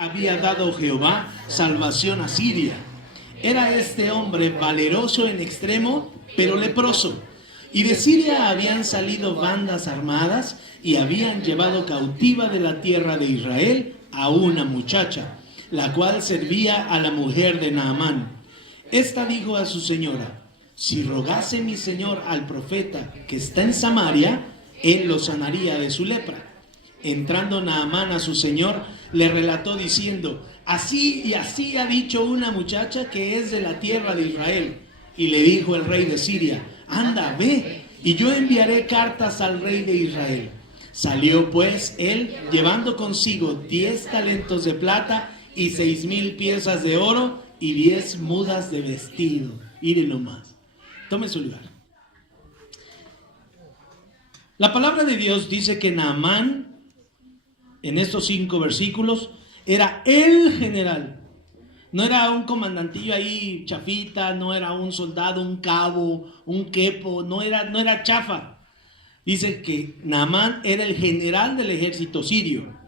había dado Jehová salvación a Siria. Era este hombre valeroso en extremo, pero leproso. Y de Siria habían salido bandas armadas y habían llevado cautiva de la tierra de Israel a una muchacha, la cual servía a la mujer de Naamán. Esta dijo a su señora: si rogase mi señor al profeta que está en Samaria, él lo sanaría de su lepra. Entrando Naamán a su señor, le relató diciendo: así y así ha dicho una muchacha que es de la tierra de Israel. Y le dijo el rey de Siria: anda, ve, y yo enviaré cartas al rey de Israel. Salió pues él, llevando consigo 10 talentos de plata y 6,000 piezas de oro y 10 mudas de vestido. Mírenlo más. Tome su lugar. La palabra de Dios dice que Naamán, en estos 5 versículos, era el general. No era un comandantillo ahí chafita, no era un soldado, un cabo, un quepo, no era chafa. Dice que Naamán era el general del ejército sirio.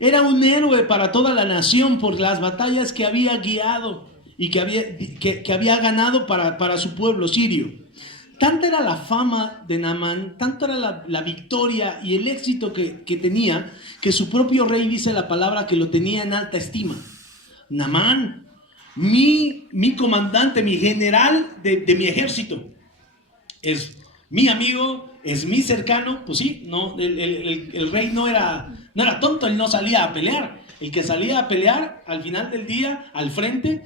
Era un héroe para toda la nación por las batallas que había guiado y que había ganado para su pueblo sirio. Tanta era la fama de Naamán, tanto era la victoria y el éxito que tenía, que su propio rey, dice la palabra, que lo tenía en alta estima. Naamán, mi comandante, mi general de mi ejército, es mi amigo, es mi cercano. Pues sí, no, el rey no era tonto, él no salía a pelear. El que salía a pelear al final del día, al frente,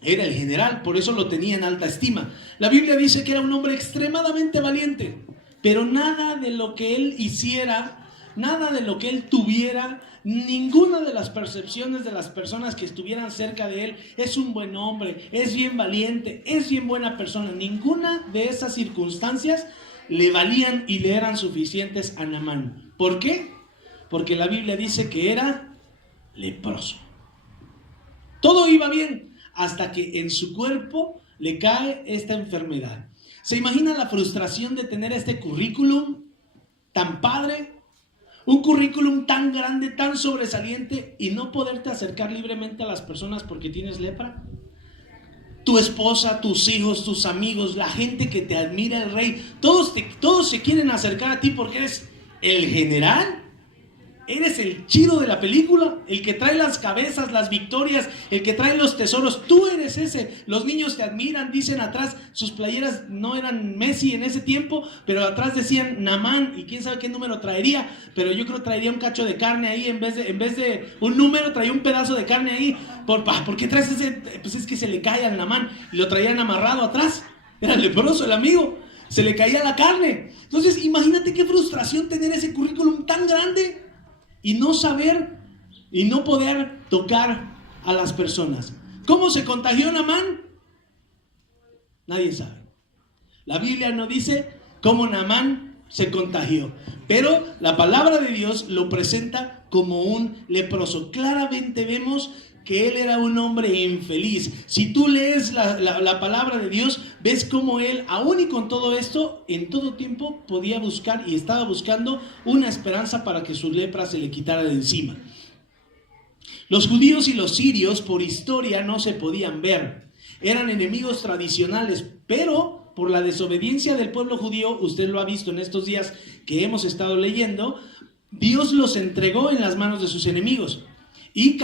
era el general, por eso lo tenía en alta estima. La Biblia dice que era un hombre extremadamente valiente, pero nada de lo que él hiciera, nada de lo que él tuviera, ninguna de las percepciones de las personas que estuvieran cerca de él: es un buen hombre, es bien valiente, es bien buena persona. Ninguna de esas circunstancias le valían y le eran suficientes a Naamán. ¿Por qué? Porque la Biblia dice que era leproso. Todo iba bien hasta que en su cuerpo le cae esta enfermedad. ¿Se imagina la frustración de tener este currículum tan padre? Un currículum tan grande, tan sobresaliente, y no poderte acercar libremente a las personas porque tienes lepra. Tu esposa, tus hijos, tus amigos, la gente que te admira, el rey, todos se quieren acercar a ti porque eres el general. Eres el chido de la película, el que trae las cabezas, las victorias, el que trae los tesoros. Tú eres ese. Los niños te admiran, dicen atrás, sus playeras no eran Messi en ese tiempo, pero atrás decían Naamán, y quién sabe qué número traería, pero yo creo que traería un cacho de carne ahí, en vez de un número, traía un pedazo de carne ahí. ¿Por qué traes ese? Pues es que se le cae al Naamán, y lo traían amarrado atrás. Era leproso el amigo, se le caía la carne. Entonces imagínate qué frustración tener ese currículum tan grande y no saber y no poder tocar a las personas. ¿Cómo se contagió Naamán? Nadie sabe. La Biblia no dice cómo Naamán se contagió, pero la palabra de Dios lo presenta como un leproso. Claramente vemos que él era un hombre infeliz. Si tú lees la palabra de Dios, ves cómo él, aún y con todo esto, en todo tiempo podía buscar y estaba buscando una esperanza para que su lepra se le quitara de encima. Los judíos y los sirios por historia no se podían ver. Eran enemigos tradicionales, pero por la desobediencia del pueblo judío, usted lo ha visto en estos días que hemos estado leyendo, Dios los entregó en las manos de sus enemigos. Y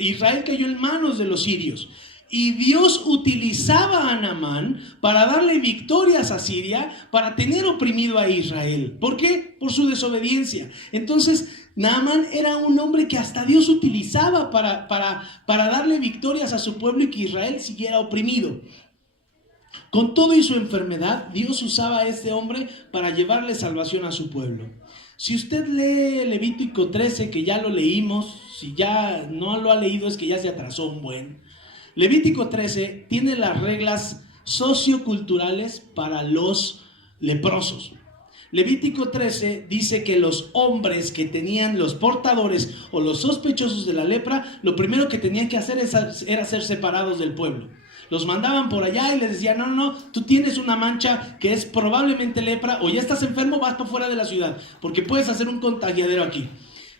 Israel cayó en manos de los sirios. Y Dios utilizaba a Naamán para darle victorias a Siria, para tener oprimido a Israel. ¿Por qué? Por su desobediencia. Entonces, Naamán era un hombre que hasta Dios utilizaba para darle victorias a su pueblo y que Israel siguiera oprimido. Con todo y su enfermedad, Dios usaba a este hombre para llevarle salvación a su pueblo. Si usted lee Levítico 13, que ya lo leímos, si ya no lo ha leído es que ya se atrasó un buen. Levítico 13 tiene las reglas socioculturales para los leprosos. Levítico 13 dice que los hombres que tenían los portadores o los sospechosos de la lepra, lo primero que tenían que hacer era ser separados del pueblo. Los mandaban por allá y les decían: no, tú tienes una mancha que es probablemente lepra, o ya estás enfermo, vas para fuera de la ciudad, porque puedes hacer un contagiadero aquí.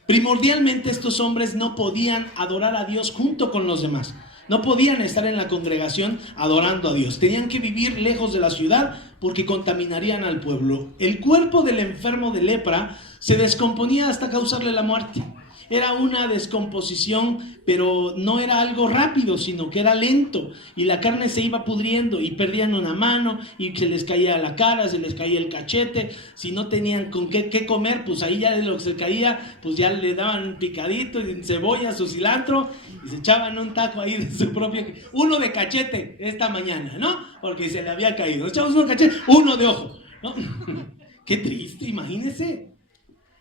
Primordialmente estos hombres no podían adorar a Dios junto con los demás. No podían estar en la congregación adorando a Dios. Tenían que vivir lejos de la ciudad porque contaminarían al pueblo. El cuerpo del enfermo de lepra se descomponía hasta causarle la muerte. Era una descomposición, pero no era algo rápido, sino que era lento. Y la carne se iba pudriendo y perdían una mano y se les caía la cara, se les caía el cachete. Si no tenían con qué comer, pues ahí ya de lo que se caía, pues ya le daban un picadito, cebolla, su cilantro y se echaban un taco ahí de su propio, uno de cachete esta mañana, ¿no? Porque se le había caído. Echamos uno de cachete, uno de ojo, ¿no? Qué triste, imagínense.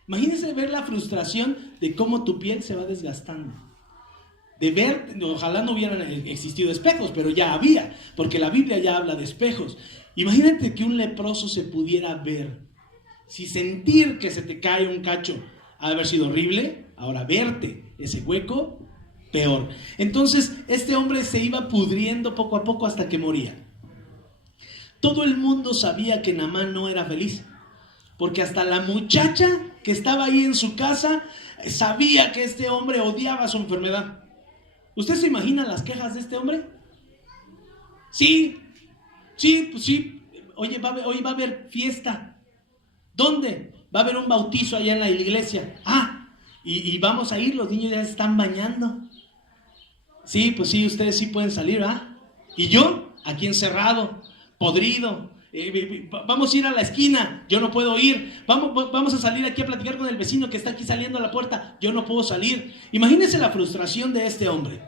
Imagínense ver la frustración de cómo tu piel se va desgastando. De ver, ojalá no hubieran existido espejos, pero ya había, porque la Biblia ya habla de espejos. Imagínate que un leproso se pudiera ver. Si sentir que se te cae un cacho ha de haber sido horrible, ahora verte ese hueco, peor. Entonces este hombre se iba pudriendo poco a poco hasta que moría. Todo el mundo sabía que Naamán no era feliz, porque hasta la muchacha que estaba ahí en su casa sabía que este hombre odiaba su enfermedad. ¿Usted se imagina las quejas de este hombre? Sí, pues sí. Oye, hoy va a haber fiesta. ¿Dónde? Va a haber un bautizo allá en la iglesia. Y vamos a ir, los niños ya se están bañando. Sí, pues sí, ustedes sí pueden salir, ¿ah? Y yo, aquí encerrado, podrido. Vamos a ir a la esquina, yo no puedo ir. Vamos a salir aquí a platicar con el vecino que está aquí saliendo a la puerta, yo no puedo salir. Imagínense la frustración de este hombre.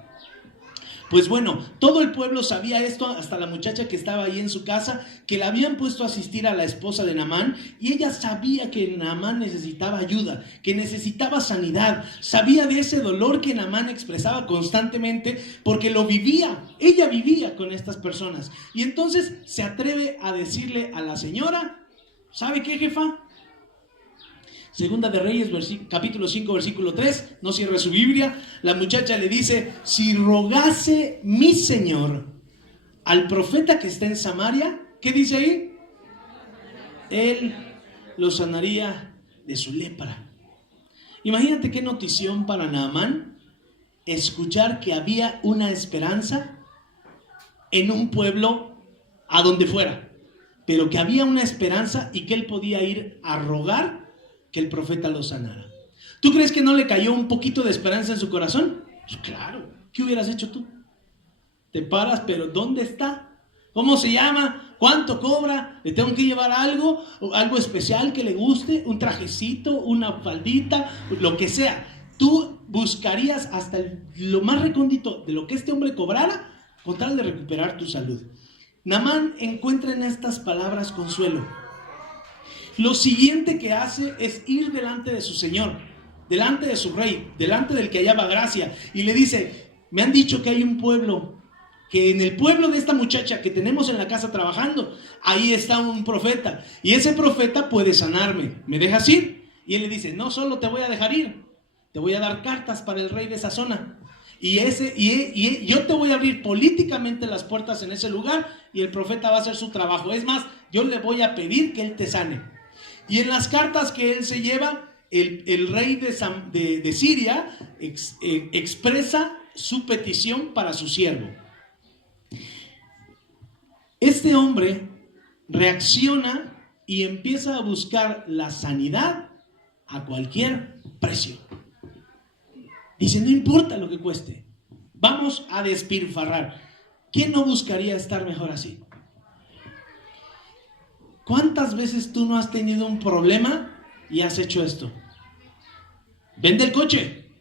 Pues bueno, todo el pueblo sabía esto, hasta la muchacha que estaba ahí en su casa, que la habían puesto a asistir a la esposa de Naamán, y ella sabía que Naamán necesitaba ayuda, que necesitaba sanidad. Sabía de ese dolor que Naamán expresaba constantemente porque lo vivía. Ella vivía con estas personas. Y entonces se atreve a decirle a la señora, ¿sabe qué, jefa? Segunda de Reyes, capítulo 5, versículo 3, no cierre su Biblia. La muchacha le dice, si rogase mi señor al profeta que está en Samaria, ¿qué dice ahí? Él lo sanaría de su lepra. Imagínate qué notición para Naamán escuchar que había una esperanza en un pueblo a donde fuera, pero que había una esperanza y que él podía ir a rogar que el profeta lo sanara. ¿Tú crees que no le cayó un poquito de esperanza en su corazón? Pues claro. ¿Qué hubieras hecho tú? Te paras, pero ¿dónde está? ¿Cómo se llama? ¿Cuánto cobra? ¿Le tengo que llevar algo? ¿Algo especial que le guste? ¿Un trajecito? ¿Una faldita? Lo que sea. Tú buscarías hasta lo más recóndito de lo que este hombre cobrara con tal de recuperar tu salud. Naamán encuentra en estas palabras consuelo. Lo siguiente que hace es ir delante de su señor, delante de su rey, delante del que hallaba gracia, y le dice, me han dicho que hay un pueblo, que en el pueblo de esta muchacha que tenemos en la casa trabajando, ahí está un profeta, y ese profeta puede sanarme. ¿Me dejas ir? Y él le dice, no solo te voy a dejar ir, te voy a dar cartas para el rey de esa zona, y yo te voy a abrir políticamente las puertas en ese lugar, y el profeta va a hacer su trabajo. Es más, yo le voy a pedir que él te sane. Y en las cartas que él se lleva, el rey de Siria expresa su petición para su siervo. Este hombre reacciona y empieza a buscar la sanidad a cualquier precio. Dice, no importa lo que cueste, vamos a despilfarrar. ¿Quién no buscaría estar mejor así? ¿Cuántas veces tú no has tenido un problema y has hecho esto? Vende el coche.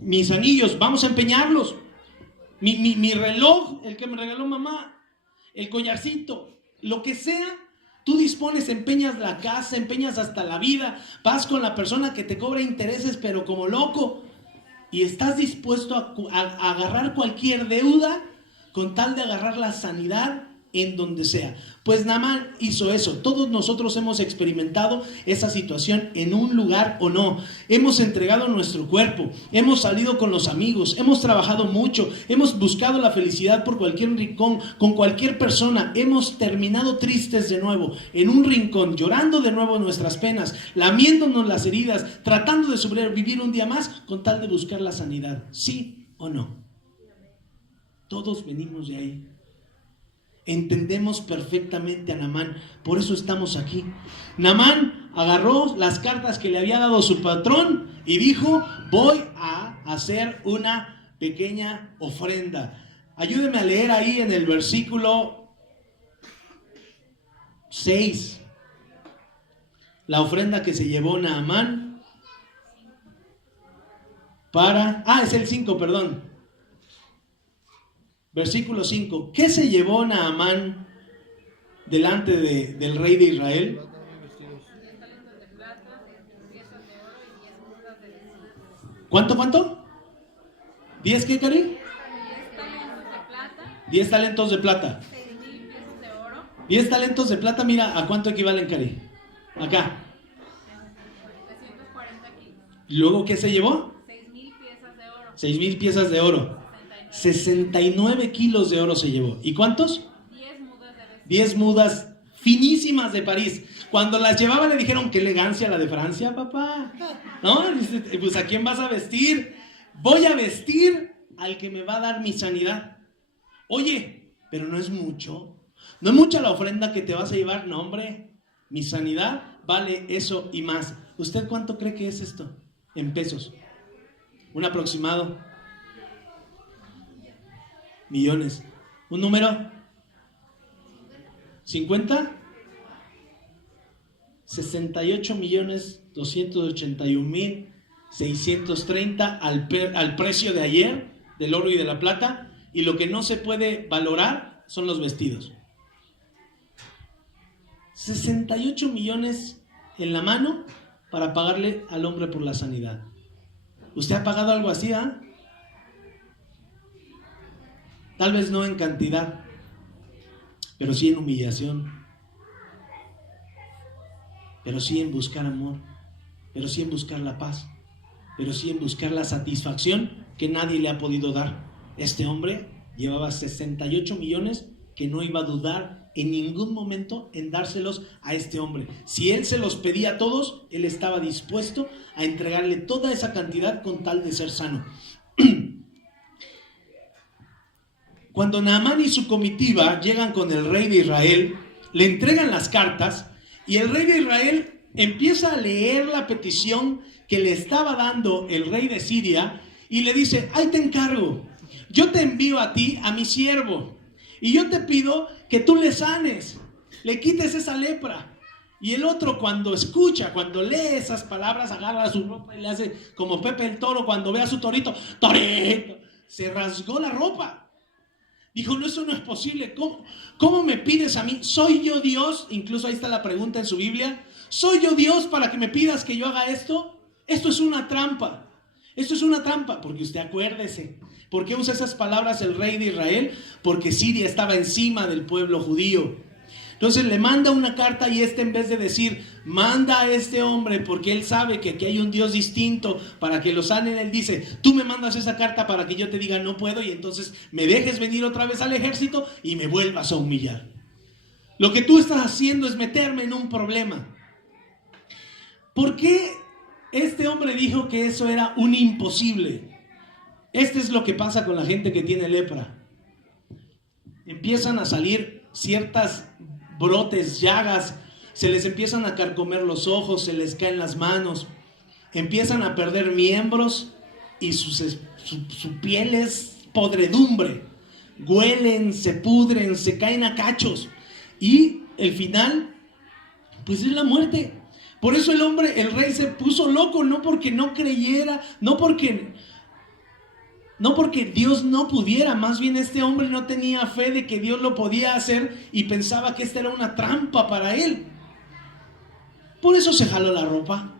Mis anillos, vamos a empeñarlos. Mi reloj, el que me regaló mamá, el collarcito, lo que sea, tú dispones, empeñas la casa, empeñas hasta la vida, vas con la persona que te cobra intereses, pero como loco, y estás dispuesto a agarrar cualquier deuda con tal de agarrar la sanidad en donde sea. Pues Naamán hizo eso. Todos nosotros hemos experimentado esa situación en un lugar o no. Hemos entregado nuestro cuerpo, hemos salido con los amigos, hemos trabajado mucho, hemos buscado la felicidad por cualquier rincón, con cualquier persona. Hemos terminado tristes de nuevo, en un rincón, llorando de nuevo nuestras penas, lamiéndonos las heridas, tratando de sobrevivir un día más con tal de buscar la sanidad. ¿Sí o no? Todos venimos de ahí. Entendemos perfectamente a Naamán, por eso estamos aquí. Naamán agarró las cartas que le había dado su patrón y dijo: voy a hacer una pequeña ofrenda. Ayúdeme a leer ahí en el versículo 6. La ofrenda que se llevó Naamán para... es el 5, perdón. Versículo 5. ¿Qué se llevó Naamán delante del rey de Israel? ¿Cuánto? ¿10 qué, Cari? 10 talentos de plata. 10 talentos de plata, mira, ¿a cuánto equivalen, Cari? Acá. ¿Luego qué se llevó? 6,000 piezas de oro. 6,000 piezas de oro. 69 kilos de oro se llevó. ¿Y cuántos? 10 mudas de vestido. 10 mudas finísimas de París. Cuando las llevaba le dijeron: qué elegancia la de Francia, papá. ¿No? Dice: pues ¿a quién vas a vestir? Voy a vestir al que me va a dar mi sanidad. Oye, pero no es mucho. No es mucha la ofrenda que te vas a llevar. No, hombre, mi sanidad vale eso y más. ¿Usted cuánto cree que es esto? En pesos. Un aproximado. Millones. ¿Un número? ¿50? 68,281,630 al precio de ayer del oro y de la plata, y lo que no se puede valorar son los vestidos. 68 millones en la mano para pagarle al hombre por la sanidad. ¿Usted ha pagado algo así, Tal vez no en cantidad, pero sí en humillación, pero sí en buscar amor, pero sí en buscar la paz, pero sí en buscar la satisfacción que nadie le ha podido dar. Este hombre llevaba 68 millones que no iba a dudar en ningún momento en dárselos a este hombre. Si él se los pedía a todos, él estaba dispuesto a entregarle toda esa cantidad con tal de ser sano. Cuando Naamán y su comitiva llegan con el rey de Israel, le entregan las cartas y el rey de Israel empieza a leer la petición que le estaba dando el rey de Siria y le dice: ahí te encargo, yo te envío a ti, a mi siervo, y yo te pido que tú le sanes, le quites esa lepra. Y el otro, cuando escucha, cuando lee esas palabras, agarra su ropa y le hace como Pepe el Toro cuando ve a su torito, ¡torito! Se rasgó la ropa. Dijo: no, eso no es posible. ¿Cómo me pides a mí? ¿Soy yo Dios? Incluso ahí está la pregunta en su Biblia. ¿Soy yo Dios para que me pidas que yo haga esto? Esto es una trampa. Esto es una trampa. Porque usted acuérdese. ¿Por qué usa esas palabras el rey de Israel? Porque Siria estaba encima del pueblo judío. Entonces le manda una carta y en vez de decir: manda a este hombre porque él sabe que aquí hay un Dios distinto para que lo sanen, él dice: tú me mandas esa carta para que yo te diga no puedo y entonces me dejes venir otra vez al ejército y me vuelvas a humillar. Lo que tú estás haciendo es meterme en un problema. ¿Por qué este hombre dijo que eso era un imposible? Este es lo que pasa con la gente que tiene lepra. Empiezan a salir ciertas brotes, llagas, se les empiezan a carcomer los ojos, se les caen las manos, empiezan a perder miembros y su piel es podredumbre, huelen, se pudren, se caen a cachos y el final pues es la muerte. Por eso el rey se puso loco, no porque no creyera, no porque Dios no pudiera, más bien este hombre no tenía fe de que Dios lo podía hacer y pensaba que esta era una trampa para él. Por eso se jaló la ropa.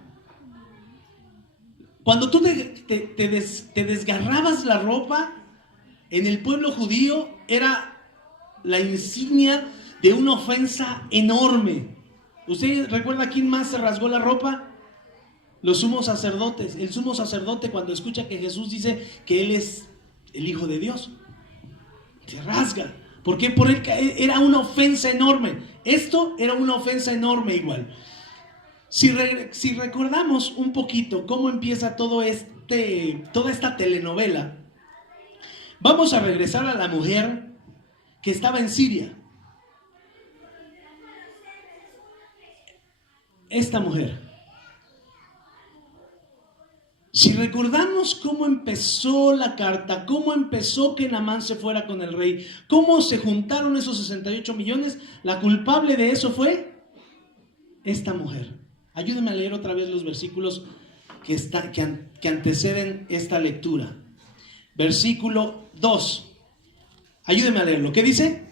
Cuando tú te desgarrabas la ropa, en el pueblo judío era la insignia de una ofensa enorme. ¿Usted recuerda quién más se rasgó la ropa? Los sumos sacerdotes. El sumo sacerdote, cuando escucha que Jesús dice que Él es el Hijo de Dios, se rasga. ¿Por qué? Porque era una ofensa enorme. Esto era una ofensa enorme igual. Si recordamos un poquito cómo empieza toda esta telenovela, vamos a regresar a la mujer que estaba en Siria. Esta mujer. Si recordamos cómo empezó la carta, cómo empezó que Naamán se fuera con el rey, cómo se juntaron esos 68 millones, la culpable de eso fue esta mujer. Ayúdenme a leer otra vez los versículos que anteceden esta lectura. Versículo 2. Ayúdenme a leerlo. ¿Qué dice?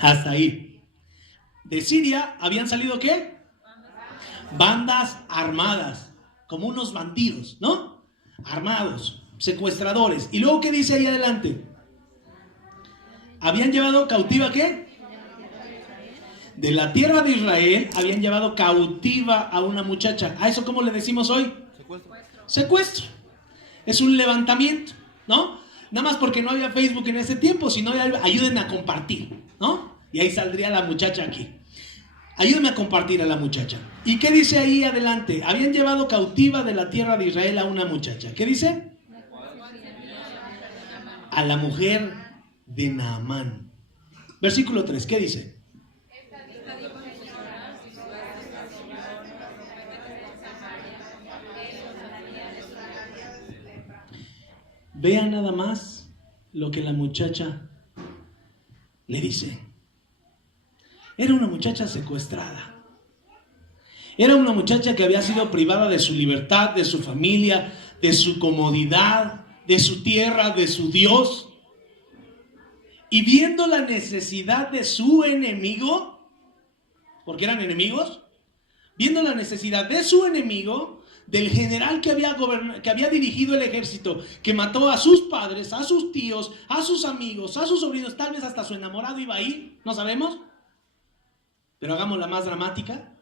Hasta ahí. De Siria habían salido ¿qué? Bandas armadas, como unos bandidos, ¿no? Armados, secuestradores. Y luego ¿qué dice ahí adelante? Habían llevado cautiva ¿qué? De la tierra de Israel habían llevado cautiva a una muchacha. ¿A eso cómo le decimos hoy? Secuestro. Es un levantamiento, ¿no? Nada más porque no había Facebook en ese tiempo, sino ayúdenme a compartir, ¿no? Y ahí saldría la muchacha aquí. Ayúdenme a compartir a la muchacha. ¿Y qué dice ahí adelante? Habían llevado cautiva de la tierra de Israel a una muchacha. ¿Qué dice? A la mujer de Naamán. Versículo 3, ¿qué dice? Vean nada más lo que la muchacha le dice. Era una muchacha secuestrada. Era una muchacha que había sido privada de su libertad, de su familia, de su comodidad, de su tierra, de su Dios. Y viendo la necesidad de su enemigo, porque eran enemigos, viendo la necesidad de su enemigo, del general que había dirigido el ejército, que mató a sus padres, a sus tíos, a sus amigos, a sus sobrinos, tal vez hasta su enamorado iba ahí, no sabemos, pero hagámosla más dramática.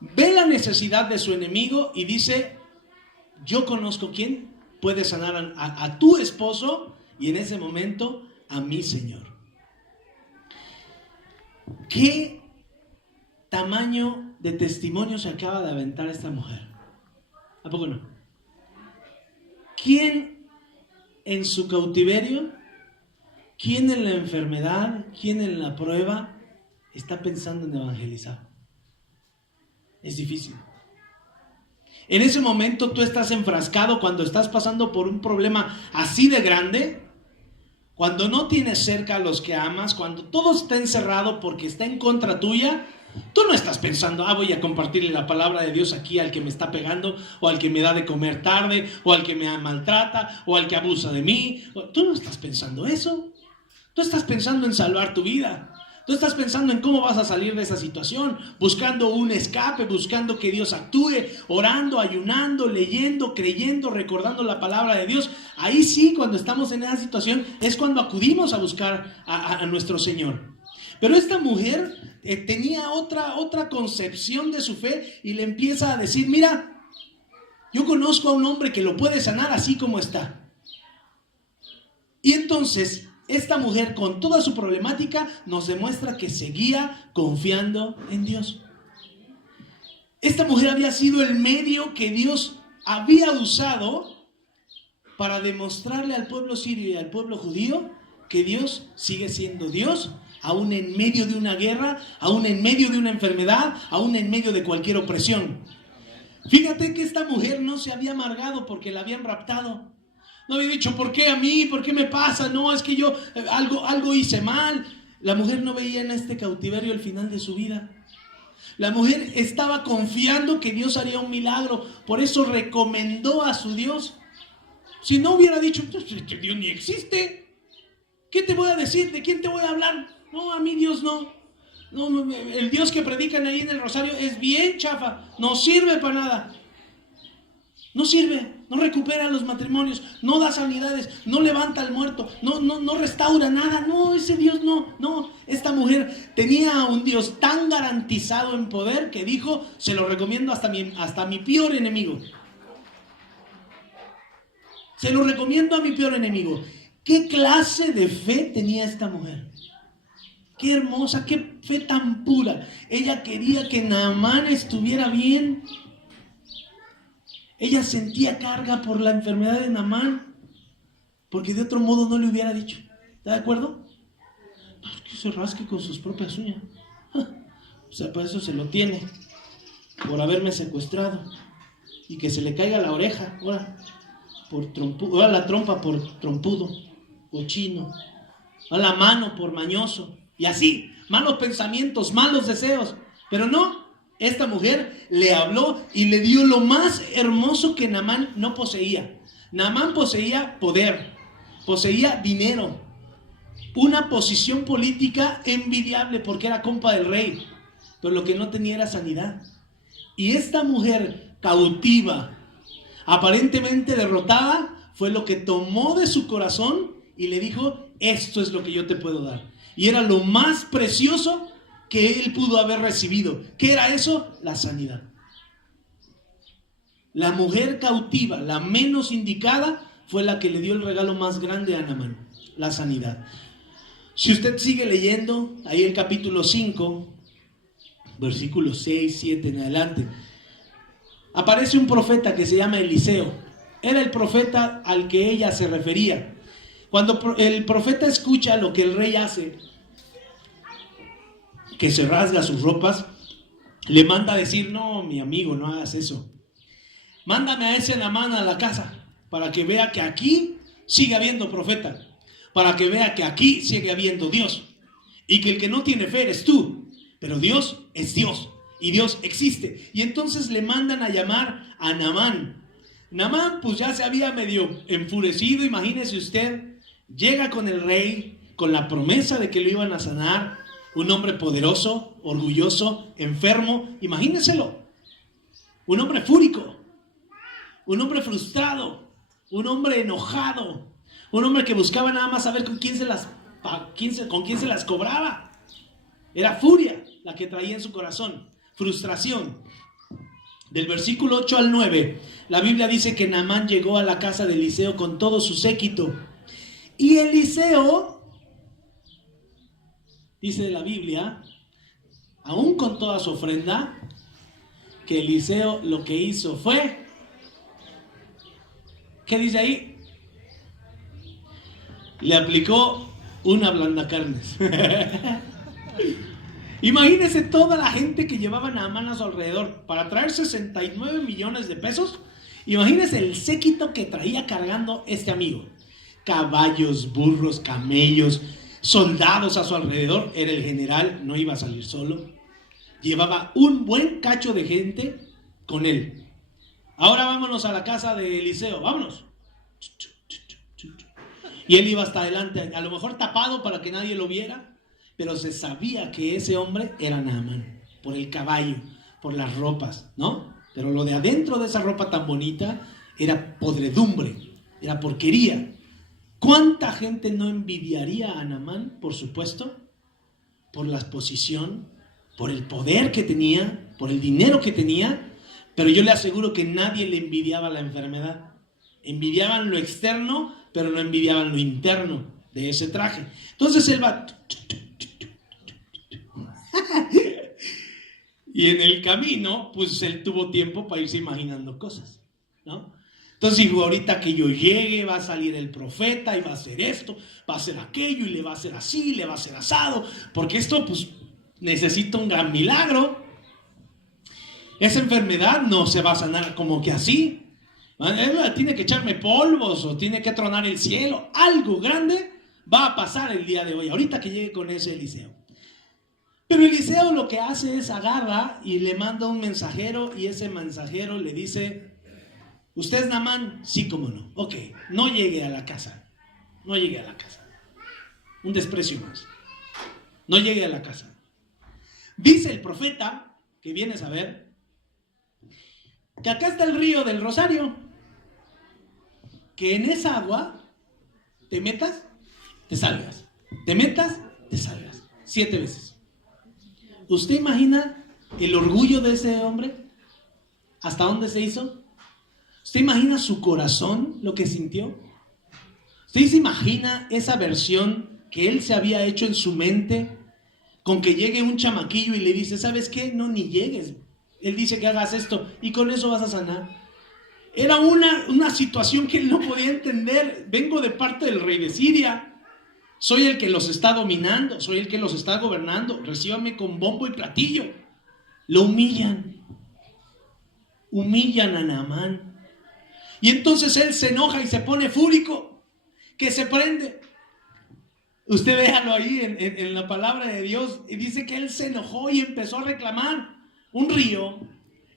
Ve la necesidad de su enemigo y dice: yo conozco quién puede sanar a tu esposo y en ese momento a mi Señor. ¿Qué tamaño de testimonio se acaba de aventar esta mujer? ¿A poco no? ¿Quién en su cautiverio, quién en la enfermedad, quién en la prueba está pensando en evangelizar? Es difícil. En ese momento tú estás enfrascado cuando estás pasando por un problema así de grande, cuando no tienes cerca a los que amas, cuando todo está encerrado porque está en contra tuya. Tú no estás pensando: voy a compartirle la palabra de Dios aquí al que me está pegando, o al que me da de comer tarde, o al que me maltrata, o al que abusa de mí. Tú no estás pensando eso. Tú estás pensando en salvar tu vida. Tú estás pensando en cómo vas a salir de esa situación, buscando un escape, buscando que Dios actúe, orando, ayunando, leyendo, creyendo, recordando la palabra de Dios. Ahí sí, cuando estamos en esa situación, es cuando acudimos a buscar a nuestro Señor. Pero esta mujer tenía otra concepción de su fe y le empieza a decir: mira, yo conozco a un hombre que lo puede sanar así como está. Y entonces esta mujer, con toda su problemática, nos demuestra que seguía confiando en Dios. Esta mujer había sido el medio que Dios había usado para demostrarle al pueblo sirio y al pueblo judío que Dios sigue siendo Dios, aún en medio de una guerra, aún en medio de una enfermedad, aún en medio de cualquier opresión. Fíjate que esta mujer no se había amargado porque la habían raptado. No había dicho: ¿por qué a mí? ¿Por qué me pasa? No, es que yo algo hice mal. La mujer no veía en este cautiverio el final de su vida. La mujer estaba confiando que Dios haría un milagro. Por eso recomendó a su Dios. Si no hubiera dicho: que Dios ni existe, ¿qué te voy a decir? ¿De quién te voy a hablar? No, a mí Dios no. No, el Dios que predican ahí en el rosario es bien chafa, no sirve para nada. No sirve, no recupera los matrimonios, no da sanidades, no levanta al muerto, no restaura nada. No, ese Dios no. Esta mujer tenía un Dios tan garantizado en poder que dijo, se lo recomiendo hasta mi peor enemigo. Se lo recomiendo a mi peor enemigo. ¿Qué clase de fe tenía esta mujer? Qué hermosa, qué fe tan pura. Ella quería que Naamán estuviera bien. Ella sentía carga por la enfermedad de Naamán, porque de otro modo no le hubiera dicho. ¿Está de acuerdo? No, es que se rasque con sus propias uñas. O sea, para eso se lo tiene, por haberme secuestrado. Y que se le caiga la oreja, ahora la trompa por trompudo, cochino, a la mano por mañoso. Y así, malos pensamientos, malos deseos. Pero no. Esta mujer le habló y le dio lo más hermoso que Naamán no poseía. Naamán poseía poder, poseía dinero, una posición política envidiable porque era compa del rey, pero lo que no tenía era sanidad. Y esta mujer cautiva, aparentemente derrotada, fue lo que tomó de su corazón y le dijo, esto es lo que yo te puedo dar. Y era lo más precioso que él pudo haber recibido. ¿Qué era eso? La sanidad. La mujer cautiva, la menos indicada, fue la que le dio el regalo más grande a Naamán, la sanidad. Si usted sigue leyendo, ahí el capítulo 5, versículos 6, 7 en adelante, aparece un profeta que se llama Eliseo. Era el profeta al que ella se refería. Cuando el profeta escucha lo que el rey hace, que se rasga sus ropas, le manda a decir, no, mi amigo, no hagas eso. Mándame a ese Naamán a la casa, para que vea que aquí sigue habiendo profeta, para que vea que aquí sigue habiendo Dios, y que el que no tiene fe eres tú, pero Dios es Dios, y Dios existe. Y entonces le mandan a llamar a Naamán. Naamán pues ya se había medio enfurecido, imagínese usted, llega con el rey, con la promesa de que lo iban a sanar. Un hombre poderoso, orgulloso, enfermo, imagínenselo. Un hombre fúrico, un hombre frustrado, un hombre enojado, un hombre que buscaba nada más saber con quién se las cobraba. Era furia la que traía en su corazón, frustración. Del versículo 8 al 9, la Biblia dice que Naamán llegó a la casa de Eliseo con todo su séquito. Y Eliseo, dice la Biblia, aún con toda su ofrenda, que Eliseo lo que hizo fue, ¿qué dice ahí? Le aplicó una blandacarnes. Imagínense toda la gente que llevaba Naamán a su alrededor para traer 69 millones de pesos. Imagínense el séquito que traía cargando este amigo. Caballos, burros, camellos, soldados a su alrededor. Era el general, no iba a salir solo. Llevaba un buen cacho de gente con él. Ahora vámonos a la casa de Eliseo, vámonos. Y él iba hasta adelante, a lo mejor tapado para que nadie lo viera, pero se sabía que ese hombre era Naamán, por el caballo, por las ropas, ¿no? Pero lo de adentro de esa ropa tan bonita era podredumbre, era porquería. ¿Cuánta gente no envidiaría a Naamán, por supuesto? Por la posición, por el poder que tenía, por el dinero que tenía, pero yo le aseguro que nadie le envidiaba la enfermedad. Envidiaban lo externo, pero no envidiaban lo interno de ese traje. Entonces él va... Y en el camino, pues él tuvo tiempo para irse imaginando cosas, ¿no? Entonces dijo, ahorita que yo llegue va a salir el profeta y va a hacer esto, va a hacer aquello y le va a hacer así, le va a hacer asado, porque esto pues necesita un gran milagro. Esa enfermedad no se va a sanar como que así. Tiene que echarme polvos o tiene que tronar el cielo. Algo grande va a pasar el día de hoy, ahorita que llegue con ese Eliseo. Pero Eliseo lo que hace es agarra y le manda un mensajero y ese mensajero le dice, ¿usted es Naamán? Sí, cómo no. Ok, no llegue a la casa. No llegue a la casa. Un desprecio más. No llegue a la casa. Dice el profeta, que vienes a ver, que acá está el río del Rosario. que en esa agua te metas, te salgas. Te metas, te salgas. 7 veces. ¿Usted imagina el orgullo de ese hombre? ¿Hasta dónde se hizo? ¿Usted imagina su corazón, lo que sintió? ¿Usted se imagina esa versión que él se había hecho en su mente? Con que llegue un chamaquillo y le dice, ¿sabes qué? No, ni llegues. Él dice que hagas esto y con eso vas a sanar. Era una situación que él no podía entender. Vengo de parte del rey de Siria. Soy el que los está dominando. Soy el que los está gobernando. Recíbame con bombo y platillo. Lo humillan. Humillan a Naamán. Y entonces él se enoja y se pone fúrico. Que se prende. Usted véalo ahí en la palabra de Dios. Y dice que él se enojó y empezó a reclamar. Un río.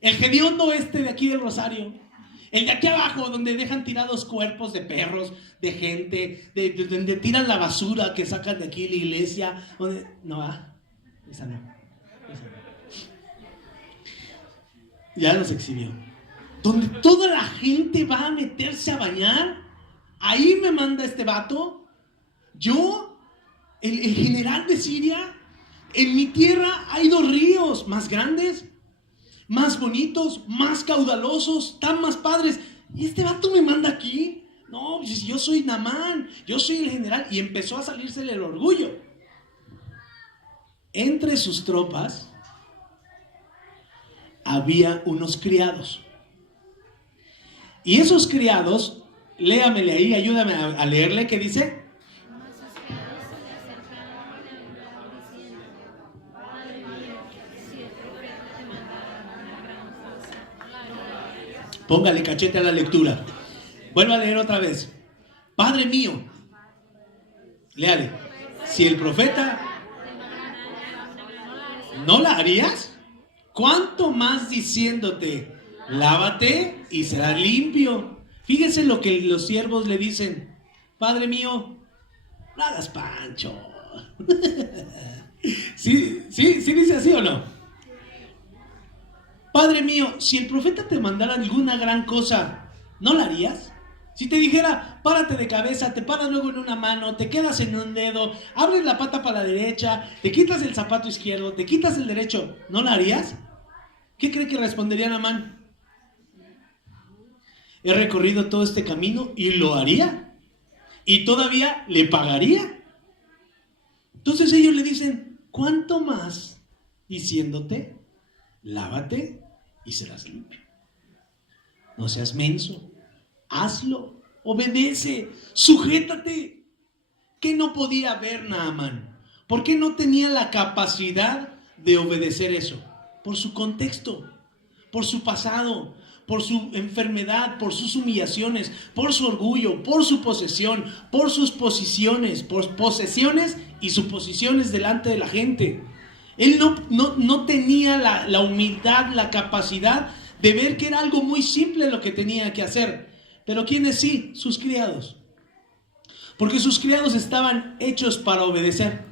El hediondo de aquí del Rosario. El de aquí abajo, donde dejan tirados cuerpos de perros, de gente, donde tiran la basura que sacan de aquí la iglesia. Esa no. Ya nos exhibió. Donde toda la gente va a meterse a bañar. Ahí me manda este vato. Yo, el general de Siria, en mi tierra hay 2 ríos más grandes, más bonitos, más caudalosos, están más padres. Y este vato me manda aquí. No, pues yo soy Naamán, yo soy el general. Y empezó a salírsele el orgullo. Entre sus tropas había unos criados. Y esos criados, léamele ahí, ayúdame a leerle, ¿qué dice? Póngale cachete a la lectura. Vuelva a leer otra vez. Padre mío, léale. Si el profeta no la harías, ¿cuánto más diciéndote, lávate y serás limpio? Fíjese lo que los siervos le dicen. Padre mío, no hagas pancho. ¿Sí dice así o no? Padre mío, si el profeta te mandara alguna gran cosa, ¿no la harías? Si te dijera, párate de cabeza, te paras luego en una mano, te quedas en un dedo, abres la pata para la derecha, te quitas el zapato izquierdo, te quitas el derecho, ¿no la harías? ¿Qué cree que respondería Naamán? He recorrido todo este camino y lo haría. Y todavía le pagaría. Entonces ellos le dicen, ¿cuánto más? Diciéndote, lávate y serás limpio. No seas menso, hazlo, obedece, sujétate. ¿Qué no podía ver Naamán? ¿Por qué no tenía la capacidad de obedecer eso? Por su contexto, por su pasado, por su enfermedad, por sus humillaciones, por su orgullo, por su posesión, por sus posiciones, por posesiones y suposiciones delante de la gente. Él no tenía la humildad, la capacidad de ver que era algo muy simple lo que tenía que hacer. Pero ¿quiénes sí? Sus criados. Porque sus criados estaban hechos para obedecer.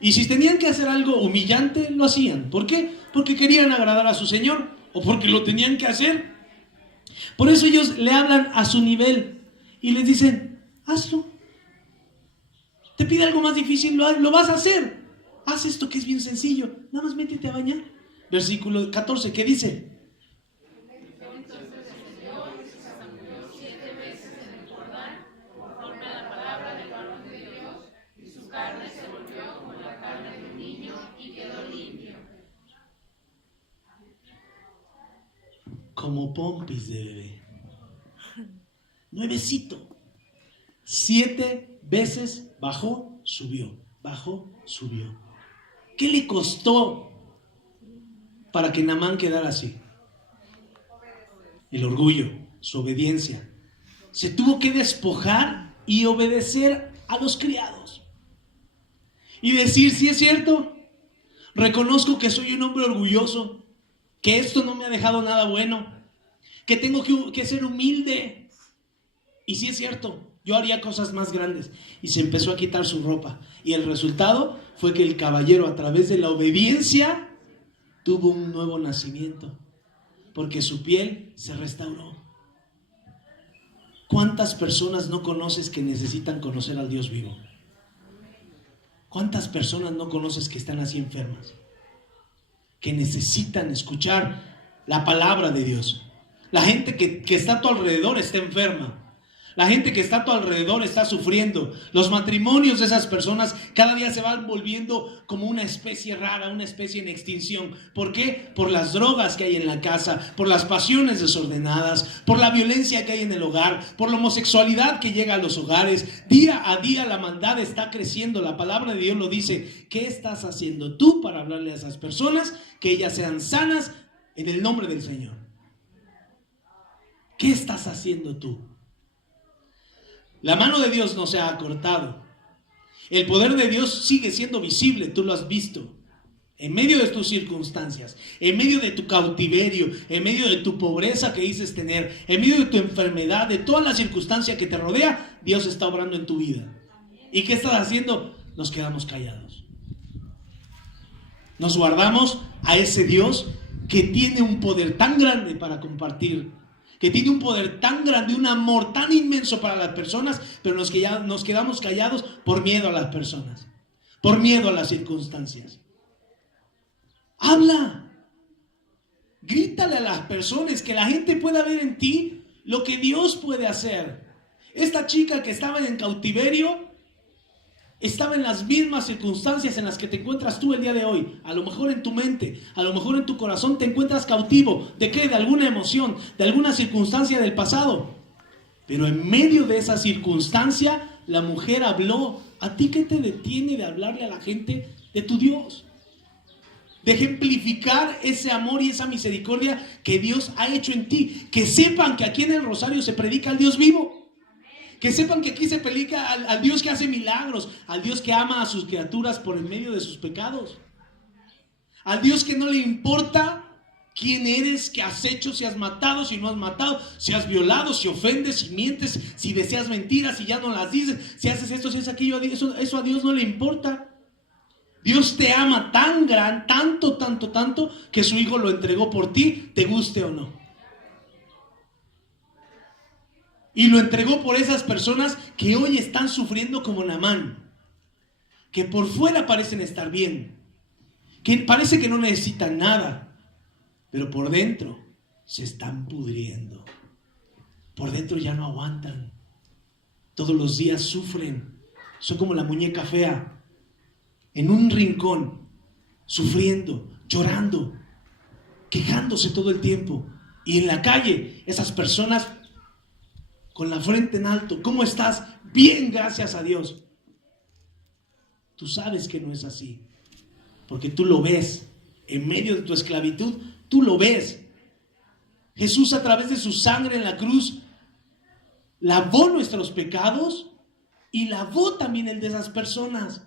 Y si tenían que hacer algo humillante, lo hacían. ¿Por qué? Porque querían agradar a su Señor o porque lo tenían que hacer. Por eso ellos le hablan a su nivel y les dicen, hazlo. Te pide algo más difícil, lo vas a hacer. Haz esto que es bien sencillo, nada más métete a bañar. Versículo 14, ¿qué dice? Como pompis de bebé. Nuevecito. 7 veces bajó, subió. Bajó, subió. ¿Qué le costó para que Naamán quedara así? El orgullo, su obediencia. Se tuvo que despojar y obedecer a los criados. Y decir, sí es cierto, reconozco que soy un hombre orgulloso, que esto no me ha dejado nada bueno, que tengo que ser humilde. Y sí es cierto, yo haría cosas más grandes. Y se empezó a quitar su ropa. Y el resultado fue que el caballero, a través de la obediencia, tuvo un nuevo nacimiento. Porque su piel se restauró. ¿Cuántas personas no conoces que necesitan conocer al Dios vivo? ¿Cuántas personas no conoces que están así enfermas? Que necesitan escuchar la palabra de Dios. La gente que está a tu alrededor está enferma. La gente que está a tu alrededor está sufriendo. Los matrimonios de esas personas cada día se van volviendo como una especie rara, una especie en extinción. ¿Por qué? Por las drogas que hay en la casa, por las pasiones desordenadas, por la violencia que hay en el hogar, por la homosexualidad que llega a los hogares. Día a día la maldad está creciendo. La palabra de Dios lo dice. ¿Qué estás haciendo tú para hablarle a esas personas que ellas sean sanas en el nombre del Señor? ¿Qué estás haciendo tú? La mano de Dios no se ha acortado. El poder de Dios sigue siendo visible, tú lo has visto. En medio de tus circunstancias, en medio de tu cautiverio, en medio de tu pobreza que dices tener, en medio de tu enfermedad, de toda la circunstancia que te rodea, Dios está obrando en tu vida. ¿Y qué estás haciendo? Nos quedamos callados. Nos guardamos a ese Dios que tiene un poder tan grande para compartir, que tiene un poder tan grande, un amor tan inmenso para las personas, pero nos quedamos callados por miedo a las personas, por miedo a las circunstancias. Habla, grítale a las personas, que la gente pueda ver en ti lo que Dios puede hacer. Esta chica que estaba en cautiverio estaba en las mismas circunstancias en las que te encuentras tú el día de hoy. A lo mejor en tu mente, a lo mejor en tu corazón te encuentras cautivo. ¿De qué? De alguna emoción, de alguna circunstancia del pasado. Pero en medio de esa circunstancia, la mujer habló. ¿A ti qué te detiene de hablarle a la gente de tu Dios? De ejemplificar ese amor y esa misericordia que Dios ha hecho en ti. Que sepan que aquí en el Rosario se predica al Dios vivo. Que sepan que aquí se predica al Dios que hace milagros, al Dios que ama a sus criaturas por en medio de sus pecados, al Dios que no le importa quién eres, qué has hecho, si has matado, si no has matado, si has violado, si ofendes, si mientes, si deseas mentiras, si ya no las dices, si haces esto, si haces aquello. Eso a Dios no le importa. Dios te ama tan gran, tanto, que su Hijo lo entregó por ti, te guste o no. Y lo entregó por esas personas que hoy están sufriendo como Naamán, que por fuera parecen estar bien, que parece que no necesitan nada, pero por dentro se están pudriendo. Por dentro ya no aguantan. Todos los días sufren. Son como la muñeca fea, en un rincón, sufriendo, llorando, quejándose todo el tiempo. Y en la calle, esas personas con la frente en alto. ¿Cómo estás? Bien, gracias a Dios. Tú sabes que no es así, porque tú lo ves. En medio de tu esclavitud, tú lo ves. Jesús, a través de su sangre en la cruz, lavó nuestros pecados y lavó también el de esas personas.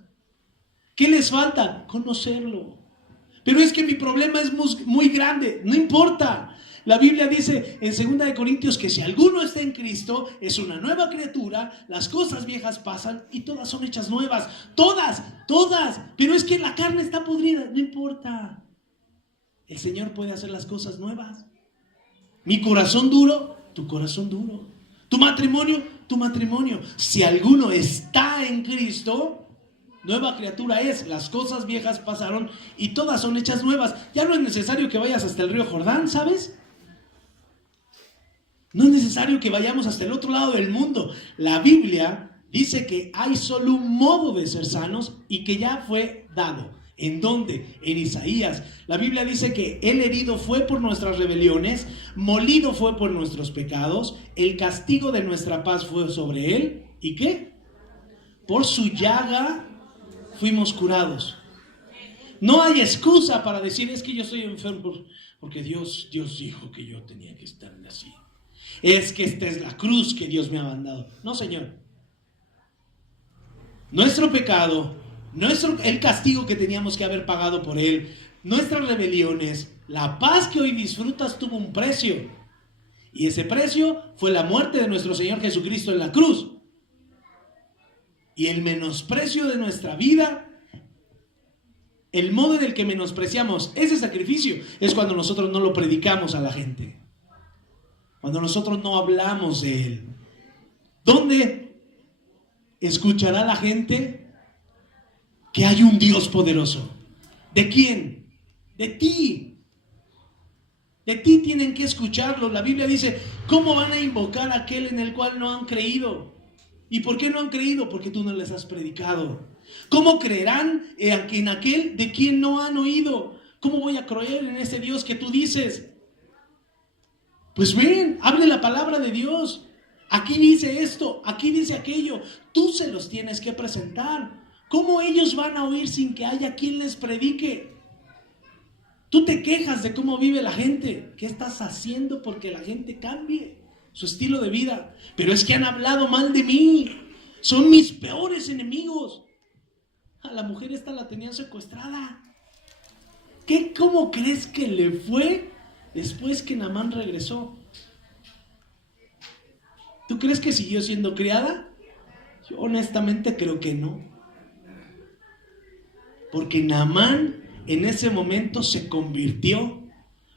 ¿Qué les falta? Conocerlo. Pero es que mi problema es muy grande. No importa. La Biblia dice en 2 Corintios que si alguno está en Cristo, es una nueva criatura, las cosas viejas pasan y todas son hechas nuevas. Todas. Pero es que la carne está podrida. No importa. El Señor puede hacer las cosas nuevas. Mi corazón duro, tu corazón duro. Tu matrimonio, tu matrimonio. Si alguno está en Cristo, nueva criatura es. Las cosas viejas pasaron y todas son hechas nuevas. Ya no es necesario que vayas hasta el río Jordán, ¿sabes? No es necesario que vayamos hasta el otro lado del mundo. La Biblia dice que hay solo un modo de ser sanos y que ya fue dado. ¿En dónde? En Isaías. La Biblia dice que el herido fue por nuestras rebeliones, molido fue por nuestros pecados, el castigo de nuestra paz fue sobre él. ¿Y qué? Por su llaga fuimos curados. No hay excusa para decir, es que yo estoy enfermo porque Dios dijo que yo tenía que estar así. Es que esta es la cruz que Dios me ha mandado. No, Señor. Nuestro pecado, el castigo que teníamos que haber pagado por él, nuestras rebeliones, la paz que hoy disfrutas tuvo un precio. Y ese precio fue la muerte de nuestro Señor Jesucristo en la cruz. Y el menosprecio de nuestra vida, el modo en el que menospreciamos ese sacrificio, es cuando nosotros no lo predicamos a la gente. Cuando nosotros no hablamos de Él. ¿Dónde escuchará la gente que hay un Dios poderoso? ¿De quién? De ti. De ti tienen que escucharlo. La Biblia dice, ¿cómo van a invocar a aquel en el cual no han creído? ¿Y por qué no han creído? Porque tú no les has predicado. ¿Cómo creerán en aquel de quien no han oído? ¿Cómo voy a creer en ese Dios que tú dices? Pues ven, hable la palabra de Dios. Aquí dice esto, aquí dice aquello. Tú se los tienes que presentar. ¿Cómo ellos van a oír sin que haya quien les predique? Tú te quejas de cómo vive la gente. ¿Qué estás haciendo porque la gente cambie su estilo de vida? Pero es que han hablado mal de mí. Son mis peores enemigos. A la mujer esta la tenían secuestrada. ¿Cómo crees que le fue después que Naamán regresó? ¿Tú crees que siguió siendo criada? Yo honestamente creo que no. Porque Naamán en ese momento se convirtió.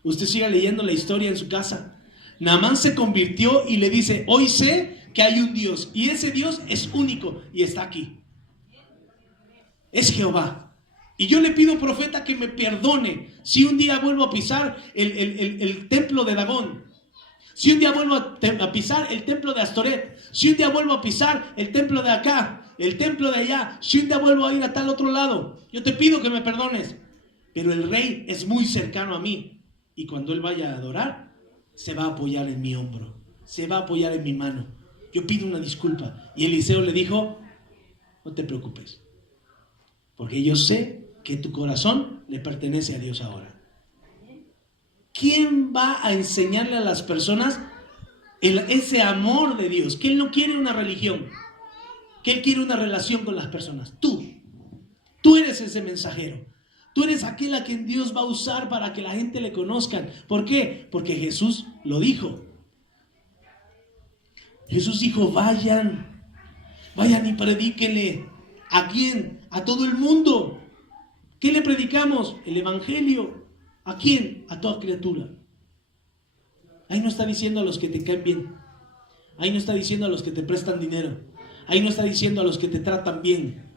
Usted siga leyendo la historia en su casa. Naamán se convirtió y le dice, hoy sé que hay un Dios y ese Dios es único y está aquí. Es Jehová. Y yo le pido, profeta, que me perdone si un día vuelvo a pisar el templo de Dagón. Si un día vuelvo a pisar el templo de Astoret. Si un día vuelvo a pisar el templo de acá, el templo de allá. Si un día vuelvo a ir a tal otro lado. Yo te pido que me perdones. Pero el rey es muy cercano a mí. Y cuando él vaya a adorar, se va a apoyar en mi hombro. Se va a apoyar en mi mano. Yo pido una disculpa. Y Eliseo le dijo, no te preocupes. Porque yo sé que tu corazón le pertenece a Dios ahora. ¿Quién va a enseñarle a las personas ese amor de Dios? Que Él no quiere una religión, que Él quiere una relación con las personas. Tú eres ese mensajero. Tú eres aquel a quien Dios va a usar para que la gente le conozcan. ¿Por qué? Porque Jesús lo dijo. Jesús dijo, vayan y predíquenle. ¿A quién? A todo el mundo. ¿Qué le predicamos? El evangelio. ¿A quién? A toda criatura. Ahí no está diciendo a los que te caen bien. Ahí no está diciendo a los que te prestan dinero. Ahí no está diciendo a los que te tratan bien.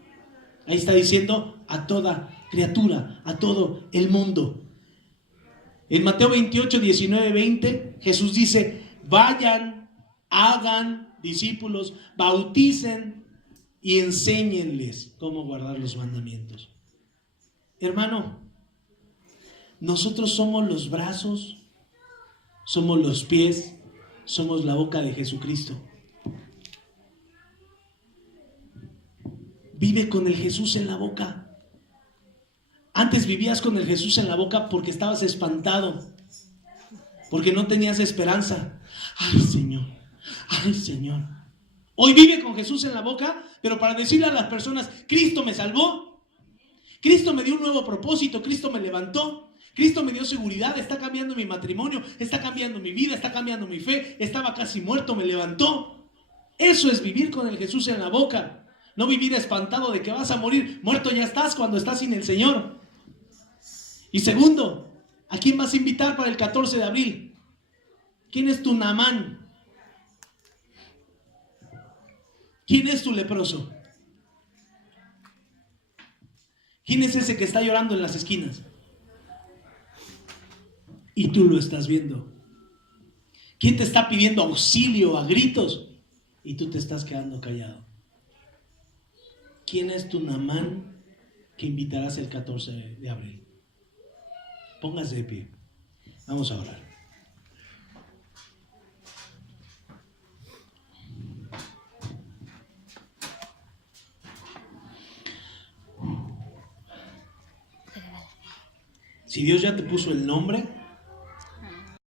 Ahí está diciendo a toda criatura, a todo el mundo. En Mateo 28, 19, 20, Jesús dice, vayan, hagan discípulos, bauticen y enséñenles cómo guardar los mandamientos. Hermano, nosotros somos los brazos, somos los pies, somos la boca de Jesucristo. Vive con el Jesús en la boca. Antes vivías con el Jesús en la boca porque estabas espantado, porque no tenías esperanza. Ay, Señor, ay, Señor. Hoy vive con Jesús en la boca, pero para decirle a las personas, Cristo me salvó, Cristo me dio un nuevo propósito, Cristo me levantó, Cristo me dio seguridad, está cambiando mi matrimonio, está cambiando mi vida, está cambiando mi fe, estaba casi muerto, me levantó. Eso es vivir con el Jesús en la boca, no vivir espantado de que vas a morir. Muerto ya estás cuando estás sin el Señor. Y segundo, ¿a quién vas a invitar para el 14 de abril? ¿Quién es tu Naamán? ¿Quién es tu leproso? ¿Quién es ese que está llorando en las esquinas? Y tú lo estás viendo. ¿Quién te está pidiendo auxilio a gritos? Y tú te estás quedando callado. ¿Quién es tu Naamán que invitarás el 14 de abril? Póngase de pie. Vamos a orar. Si Dios ya te puso el nombre,